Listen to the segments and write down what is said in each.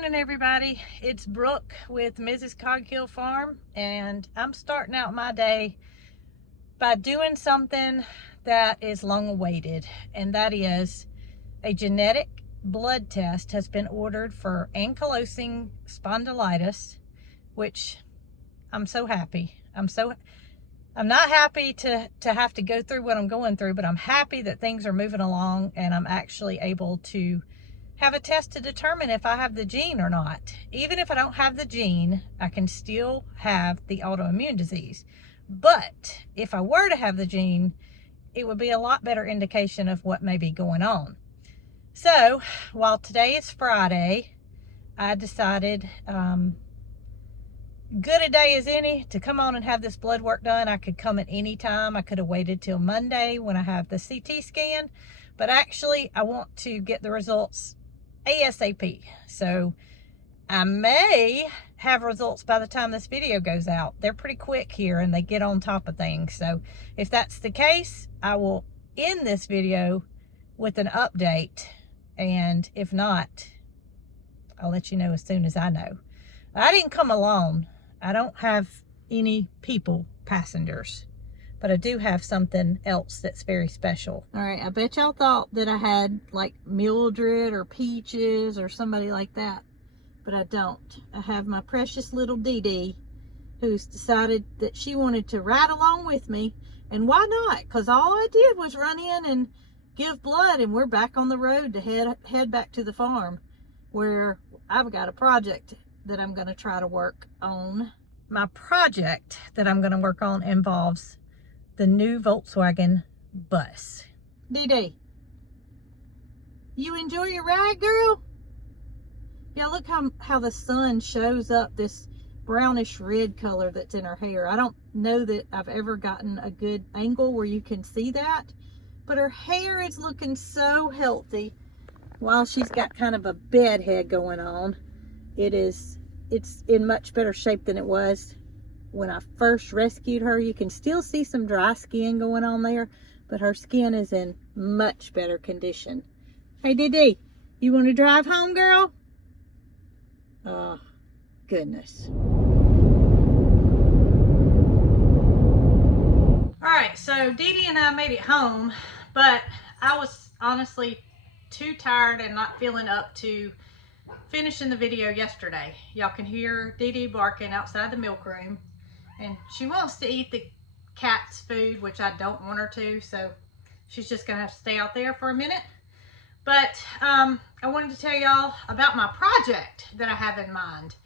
morning, everybody. It's Brooke with Mrs. Cog Hill Farm, and I'm starting out my day by doing something that is long awaited, and that is a genetic blood test has been ordered for ankylosing spondylitis, which I'm so happy. I'm not happy to have to go through what I'm going through, but I'm happy that things are moving along and I'm actually able to have a test to determine if I have the gene or not. Even if I don't have the gene, I can still have the autoimmune disease. But if I were to have the gene, it would be a lot better indication of what may be going on. So while today is Friday, I decided, good a day as any to come on and have this blood work done. I could come at any time. I could have waited till Monday when I have the CT scan, but actually I want to get the results ASAP. So I may have results by the time this video goes out. They're pretty quick here and they get on top of things. So if that's the case, I will end this video with an update. And if not, I'll let you know as soon as I know. I didn't come alone. I don't have any passengers, but I do have something else that's very special. All right, I bet y'all thought that I had like Mildred or Peaches or somebody like that, but I don't. I have my precious little Dee Dee, who's decided that she wanted to ride along with me, and why not? Because all I did was run in and give blood, and we're back on the road to head back to the farm, where I've got a project that I'm going to try to work on. My project that I'm going to work on involves the new Volkswagen bus. Dee Dee, you enjoy your ride, girl? Yeah, look how the sun shows up this brownish red color that's in her hair. I don't know that I've ever gotten a good angle where you can see that, but her hair is looking so healthy while she's got kind of a bed head going on. It's in much better shape than it was when I first rescued her. You can still see some dry skin going on there, but her skin is in much better condition. Hey, Dee Dee, you want to drive home, girl? Oh, goodness. All right, so Dee Dee and I made it home, but I was honestly too tired and not feeling up to finishing the video yesterday. Y'all can hear Dee Dee barking outside the milk room, and she wants to eat the cat's food, which I don't want her to, so she's just gonna have to stay out there for a minute. But I wanted to tell y'all about my project that I have in mind.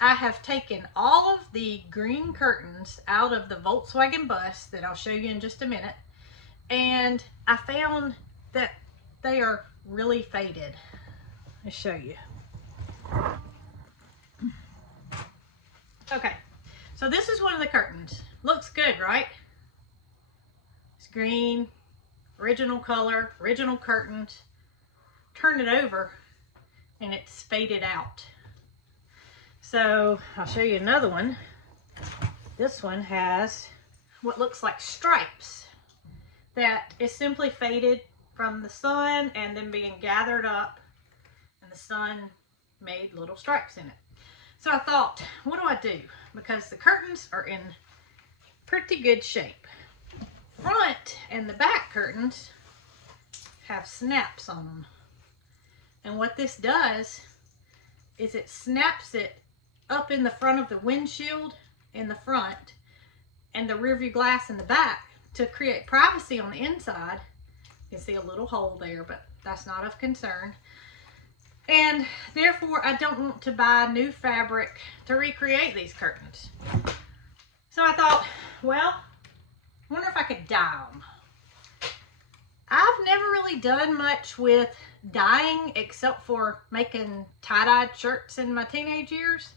I have taken all of the green curtains out of the Volkswagen bus that I'll show you in just a minute, and I found that they are really faded. I'll show you. Okay, so this is one of the curtains. Looks good, right? It's green, original color, original curtains. Turn it over and it's faded out. So I'll show you another one. This one has what looks like stripes that is simply faded from the sun and then being gathered up, and the sun made little stripes in it. So I thought, what do I do? Because the curtains are in pretty good shape. Front and the back curtains have snaps on them. And what this does is it snaps it up in the front of the windshield in the front and the rearview glass in the back to create privacy on the inside. You can see a little hole there, but that's not of concern. And therefore, I don't want to buy new fabric to recreate these curtains. So I thought, well, I wonder if I could dye them. I've never really done much with dyeing except for making tie-dyed shirts in my teenage years.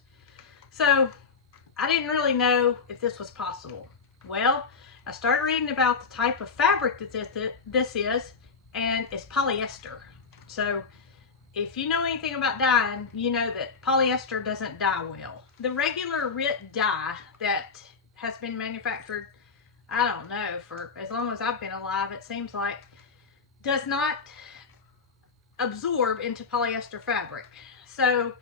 So I didn't really know if this was possible. Well, I started reading about the type of fabric that this is, and it's polyester. So if you know anything about dyeing, you know that polyester doesn't dye well. The regular RIT dye that has been manufactured, I don't know, for as long as I've been alive, it seems like, does not absorb into polyester fabric. So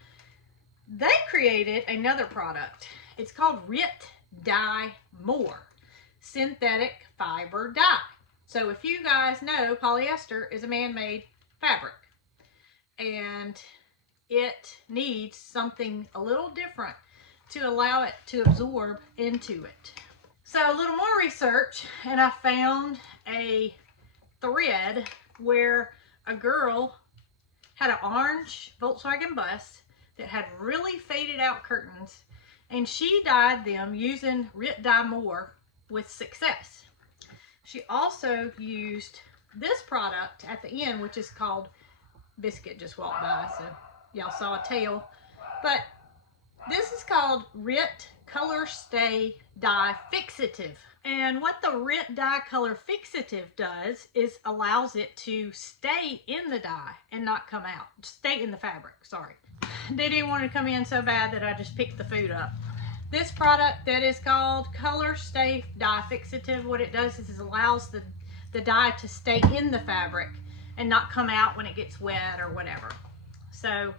they created another product. It's called RIT Dye More Synthetic Fiber Dye. So if you guys know, polyester is a man-made fabric, and it needs something a little different to allow it to absorb into it. So a little more research, and I found a thread where a girl had an orange Volkswagen bus that had really faded out curtains, and she dyed them using RIT Dye More with success. She also used this product at the end, which is called, Biscuit just walked by, so y'all saw a tail, but this is called RIT Color Stay Dye Fixative. And what the RIT Dye Color Fixative does is allows it to stay in the dye and not come out. Stay in the fabric, sorry. They didn't want to come in so bad that I just picked the food up. This product that is called Color Stay Dye Fixative, what it does is it allows the dye to stay in the fabric and not come out when it gets wet or whatever. So,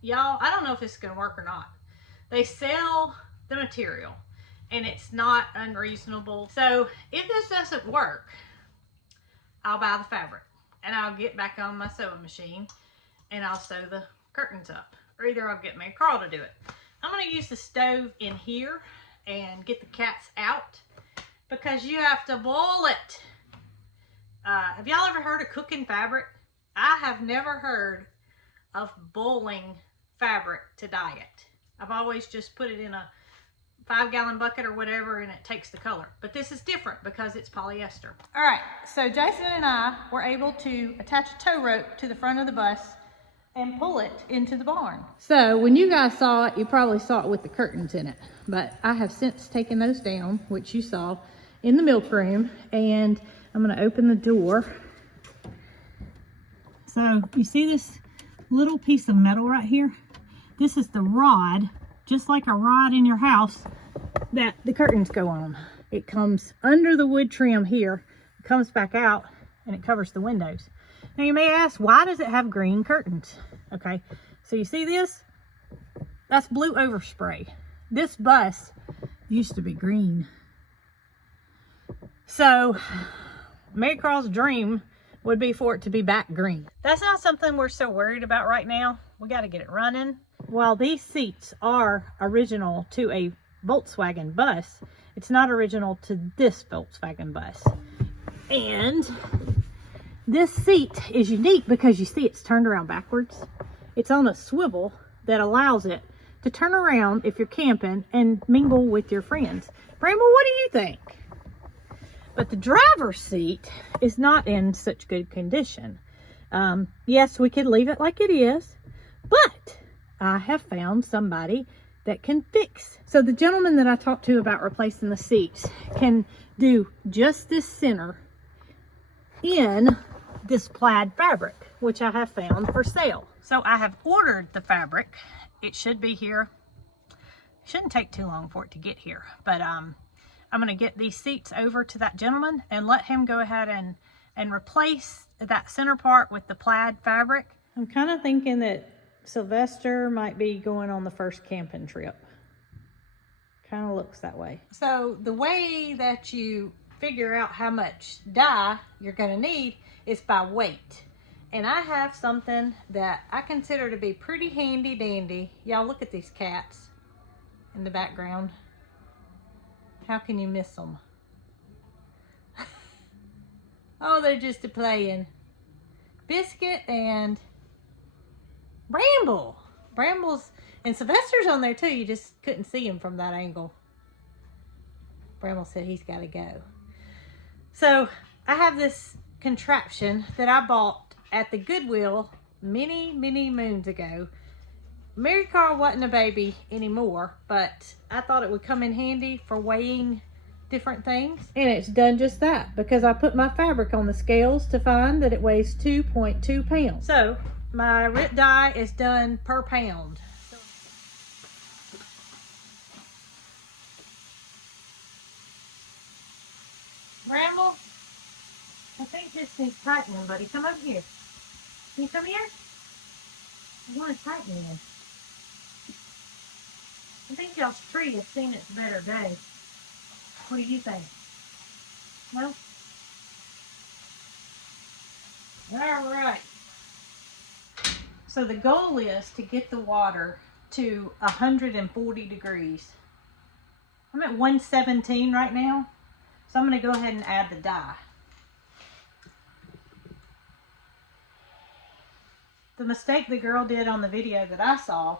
y'all, I don't know if this is going to work or not. They sell the material, and it's not unreasonable. So if this doesn't work, I'll buy the fabric and I'll get back on my sewing machine and I'll sew the curtains up, or either I'll get Marycarl to do it. I'm going to use the stove in here and get the cats out because you have to boil it. Have y'all ever heard of cooking fabric? I have never heard of boiling fabric to dye it. I've always just put it in a 5-gallon bucket or whatever and it takes the color. But this is different because it's polyester. All right, so Jason and I were able to attach a tow rope to the front of the bus and pull it into the barn. So when you guys saw it, you probably saw it with the curtains in it. But I have since taken those down, which you saw in the milk room, and I'm gonna open the door. So you see this little piece of metal right here? This is the rod, just like a rod in your house that the curtains go on. It comes under the wood trim here, it comes back out, and it covers the windows. Now you may ask, why does it have green curtains? Okay, so you see this? That's blue overspray. This bus used to be green. So Marycarl's dream would be for it to be back green. That's not something we're so worried about right now. We got to get it running. While these seats are original to a Volkswagen bus, it's not original to this Volkswagen bus. And this seat is unique because you see it's turned around backwards. It's on a swivel that allows it to turn around if you're camping and mingle with your friends. Bramble, what do you think? But the driver's seat is not in such good condition. Yes, we could leave it like it is, but I have found somebody that can fix. So the gentleman that I talked to about replacing the seats can do just this center in this plaid fabric, which I have found for sale. So I have ordered the fabric. It should be here. It shouldn't take too long for it to get here, but I'm going to get these seats over to that gentleman and let him go ahead and replace that center part with the plaid fabric. I'm kind of thinking that Sylvester might be going on the first camping trip. Kind of looks that way. So the way that you figure out how much dye you're going to need is by weight. And I have something that I consider to be pretty handy dandy. Y'all look at these cats in the background. How can you miss them? Oh, they're just a playing. Biscuit and Bramble. Bramble's and Sylvester's on there too. You just couldn't see him from that angle. Bramble said he's got to go. So I have this contraption that I bought at the Goodwill many moons ago. Marycarl wasn't a baby anymore, but I thought it would come in handy for weighing different things. And it's done just that because I put my fabric on the scales to find that it weighs 2.2 pounds. So my RIT dye is done per pound. Bramble, I think this needs tightening, buddy. Come over here. Can you come here? I want to tighten it. I think y'all's tree has seen its better day. What do you think? No? All right. So the goal is to get the water to 140 degrees. I'm at 117 right now, so I'm going to go ahead and add the dye. The mistake the girl did on the video that I saw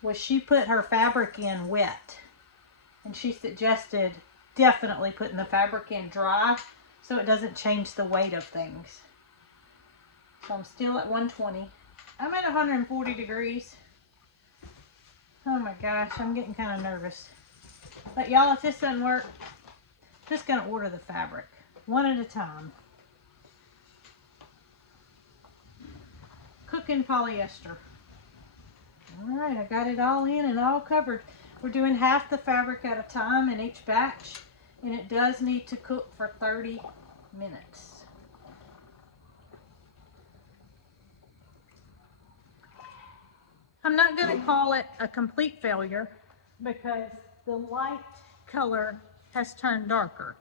was she put her fabric in wet, and she suggested definitely putting the fabric in dry so it doesn't change the weight of things. So I'm still at 120. I'm at 140 degrees. Oh my gosh, I'm getting kind of nervous. But y'all, if this doesn't work, I'm just gonna order the fabric one at a time. Cooking polyester. All right, I got it all in and all covered. We're doing half the fabric at a time in each batch, and it does need to cook for 30 minutes. I'm not going to call it a complete failure because the light color has turned darker,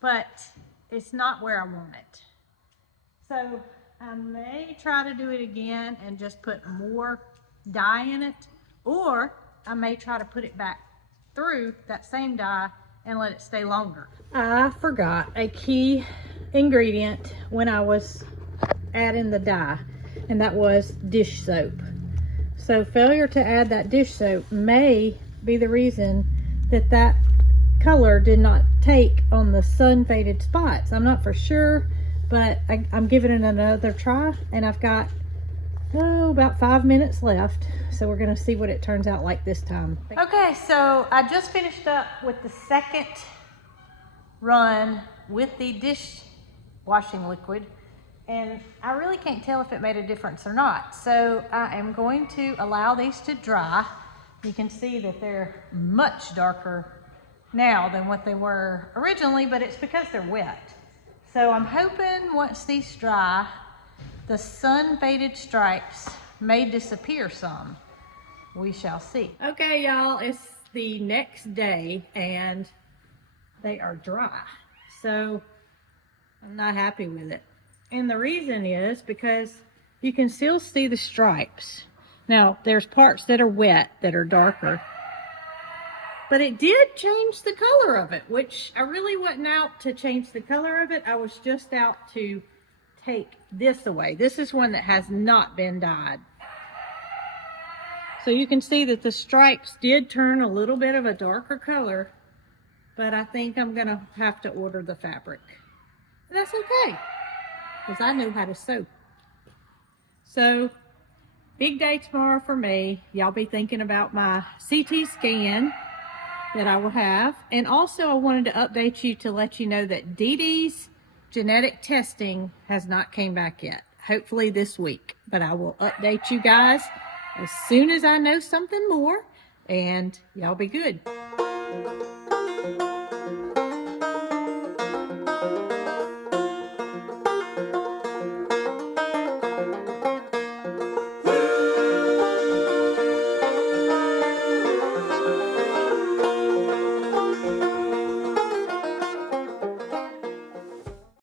but it's not where I want it. So I may try to do it again and just put more dye in it, or I may try to put it back through that same dye and let it stay longer. I forgot a key ingredient when I was adding the dye, and that was dish soap. So failure to add that dish soap may be the reason that that color did not take on the sun faded spots. I'm not for sure, but I'm giving it another try, and I've got about 5 minutes left, so we're gonna see what it turns out like this time. Okay, so I just finished up with the second run with the dishwashing liquid, and I really can't tell if it made a difference or not. So I am going to allow these to dry. You can see that they're much darker now than what they were originally, but it's because they're wet. So I'm hoping once these dry, the sun faded stripes may disappear some. We shall see. Okay, y'all, it's the next day and they are dry. So I'm not happy with it. And the reason is because you can still see the stripes. Now, there's parts that are wet that are darker, but it did change the color of it, which I really wasn't out to change the color of it. I was just out to take this away. This is one that has not been dyed. So you can see that the stripes did turn a little bit of a darker color, but I think I'm gonna have to order the fabric. And that's okay, because I know how to sew. So, big day tomorrow for me. Y'all be thinking about my CT scan that I will have. And also I wanted to update you to let you know that Dee Dee's genetic testing has not came back yet. Hopefully this week, but I will update you guys as soon as I know something more, and y'all be good.